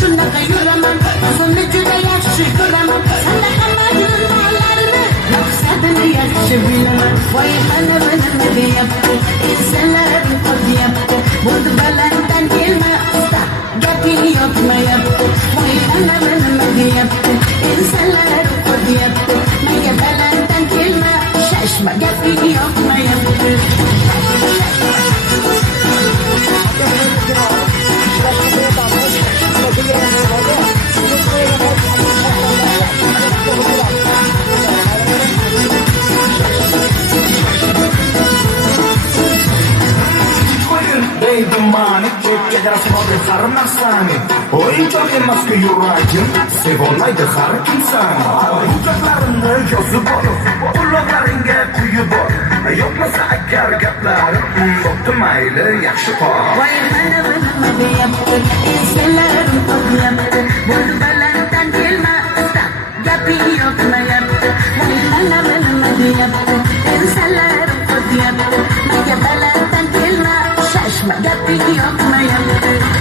shunaqa yuraman, o'zimni juda yaxshi ko'raman. Sanaqa majnuonlarni maqsadini yaxshi bilaman. Voy mana nima deyapti, insonlar qo'yapti. Bo'ldi balanddan kelma usta, gaping yoqmayapti. Voy mana nima deyapti, insonlar qo'yapti. Menga balanddan kelma, shashma, gaping yoqmayapti. Deydi manik chetga rasmodi har narsani o'yinchoq emas-ku yuragim sevolmaydi har kimsan hujjatlarimni yozib ol quloqlaringga quyib ol yo'qmasa agar gaplarim bo'pti mayli yaxshi qol voy mana nima deyapti insonlar qo'yapti bo'ldi balanddan kelma usta gaping yoqmayapti voy mana nima deyapti insonlar qo'yapti menga balanddan kelma shashma gaping yoqmayapti